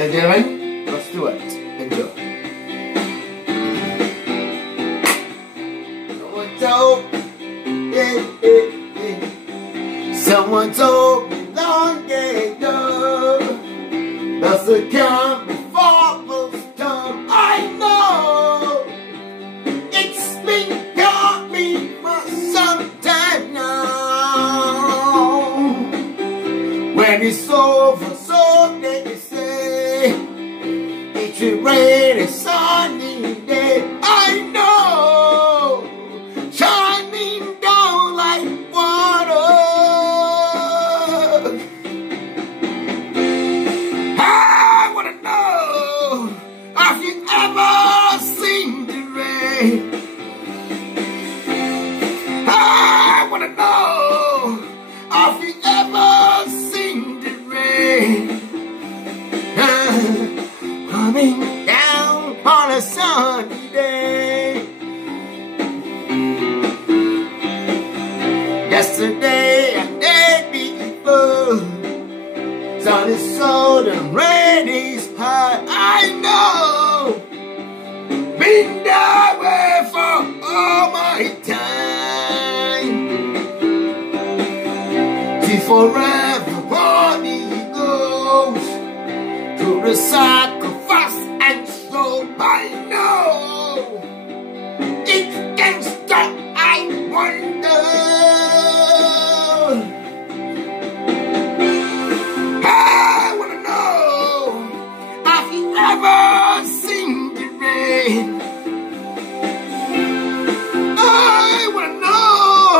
and gentlemen, let's do it. Enjoy. Someone told me long ago, that's the come before those come. I know it's been got me for some time now. When it's over, so they say, it's a rainy, sunny day. I know, shining down like water. I wanna know, have you ever seen the rain? I wanna know, have you ever seen the rain? Coming down on a sunny day. Yesterday and day before, sun is cold and rain is high. I know, been that way for all my time. Till forever on it goes, through the sacrifice and slow. I know it can stop. I wonder. I wanna know, have you ever seen the rain? I wanna know,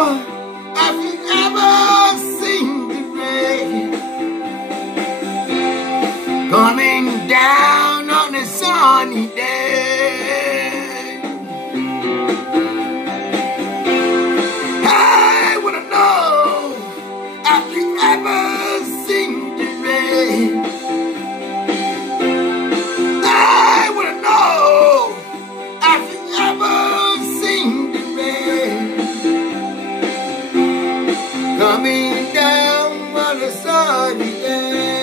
have you ever seen the rain? Coming down on a sunny day. I wanna know, have you ever seen the rain? I wanna know, have you ever seen the rain? Coming down on a sunny day.